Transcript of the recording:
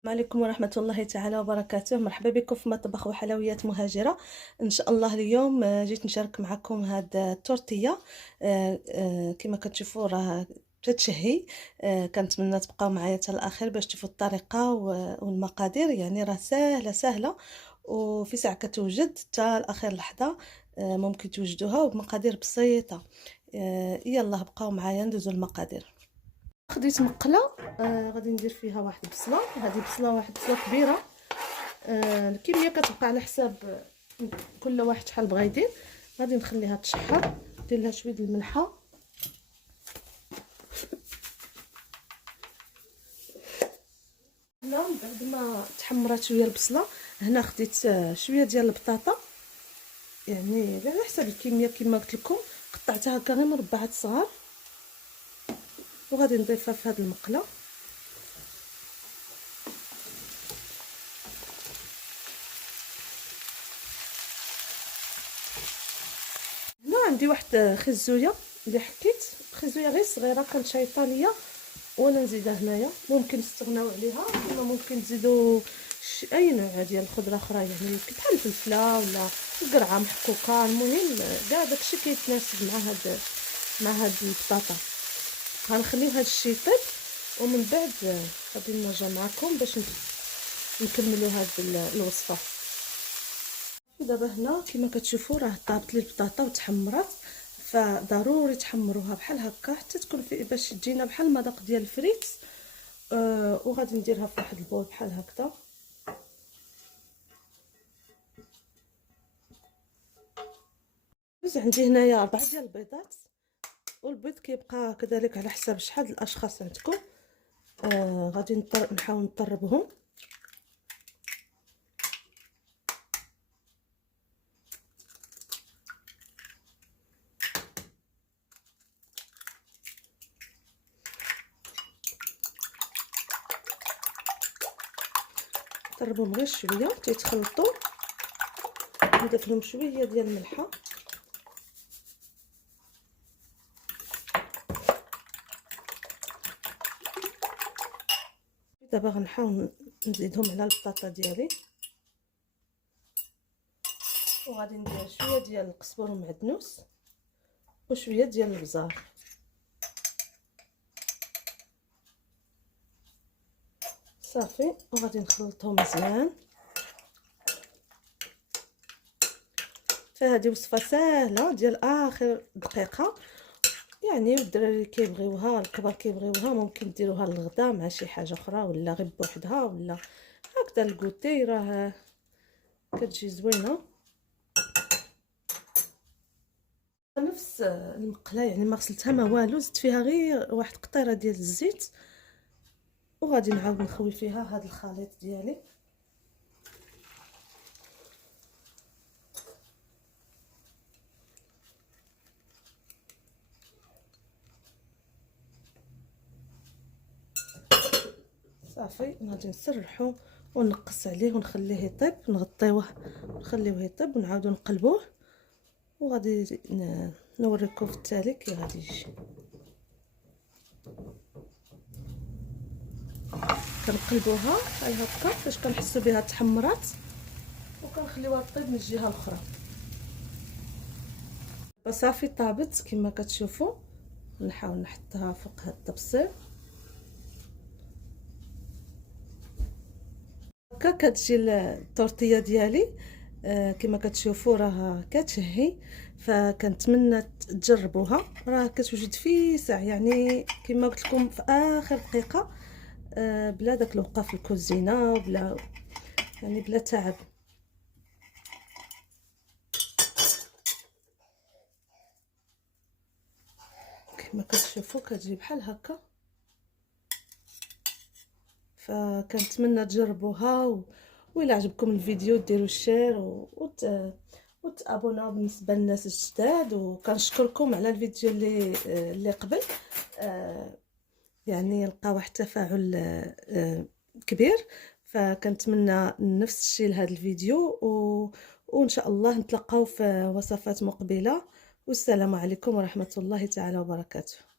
السلام عليكم ورحمة الله تعالى وبركاته. مرحبا بكم في مطبخ وحلويات مهاجرة. إن شاء الله اليوم جيت نشارك معكم هاد التورتية. كما كتشوفوا راه تتشهي. كنتمنى تبقاو معايا حتى الاخير باش تشوفوا الطريقة والمقادير، يعني راه سهلة وفي ساعة كتوجد حتى الاخير لحظة. ممكن توجدوها وبمقادير بسيطة. يلا بقاو معايا ندوزو المقادير. خديت مقله. غادي ندير فيها واحد البصله، هذه واحد بصله كبيره. الكميه كتبقى على حساب كل واحد شحال بغا يدير. غادي نخليها تشحر، ندير لها شويه د الملحه. هنا بعد ما تحمرات شويه البصله، هنا خديت شويه ديال البطاطا، يعني على حساب الكميه كما قلت لكم. قطعتها هكا غير مربعات صغار وغادي نضيفها في هذه المقله. هنا عندي واحد خزويه اللي حكيت، خزويه غير صغيره كانت شايطه ليا وانا نزيدها هنايا. ممكن تستغناو عليها ولا ممكن تزيدوا اي نوع ديال الخضره اخرى، يعني بحال الفلفله ولا القرعه محكوكه. المهم كاع داكشي كيتناسب مع هاد البطاطا. غنخليو هاد الشيء يطيب ومن بعد غادي نرجع معكم باش نكملوا هاد الوصفه. دابا هنا كما كتشوفوا راه طابت لي البطاطا وتحمرات، فضروري تحمروها بحال هكا حتى تكون في باش تجينا بحال المذاق ديال الفريت. وغادي نديرها في واحد البول بحال هكذا. عندي هنايا 4 ديال البيضات، والبيض كيبقى كذلك على حساب شحال الاشخاص عندكم. غادي نحاول نطربهم. نطربهم غير شويه تيتخلطوا. نضيف لهم شويه ديال الملحه. دابا غنحاول نزيدهم على البطاطا ديالي، وغادي ندير شويه ديال القزبر والمعدنوس وشويه ديال البزار. صافي، وغادي نخلطهم مزيان. فهذه وصفه سهله ديال اخر دقيقه، يعني الدراري كيبغيوها، الكبار كيبغيوها. ممكن ديروها للغدا مع شي حاجه اخرى ولا غير بوحدها ولا هكذا الكوتي، راه كتجي زوينه. نفس المقله، يعني ما غسلتها ما والو، زدت فيها غير واحد قطيره ديال الزيت وغادي نعاود نخوي فيها هذا الخليط ديالي. صافي، غادي نسرحو ونقص عليه ونخليه يطيب، نغطيوه ونخليوه يطيب ونعاودو نقلبوه. وغادي نوريكم في التالي كي غادي يجي. كنقلبوها بحال هكا فاش كنحسوا بها تحمرات، وكنخليوها طيب من الجهه الاخرى. صافي طابت كما كتشوفوا. نحاول نحطها فوق هاد الطبسيل هكا كتجي التورتيه ديالي. كما كتشوفوا راه كتشهي، فكنتمنى تجربوها. راه كتوجد في ساعه، يعني كما قلت لكم في اخر دقيقه، بلا داك الوقفه في الكوزينه، بلا تعب. كما كتشوفوا كتجي بحال هكا. فكنتمنى تجربوها، وإلا عجبكم الفيديو ديروا الشير وتابوناو بالنسبه للناس الجداد. وكنشكركم على الفيديو اللي قبل، يعني لقى واحد التفاعل كبير. فكنتمنى نفس الشيء لهذا الفيديو، وان شاء الله نتلاقاو في وصفات مقبله. والسلام عليكم ورحمه الله تعالى وبركاته.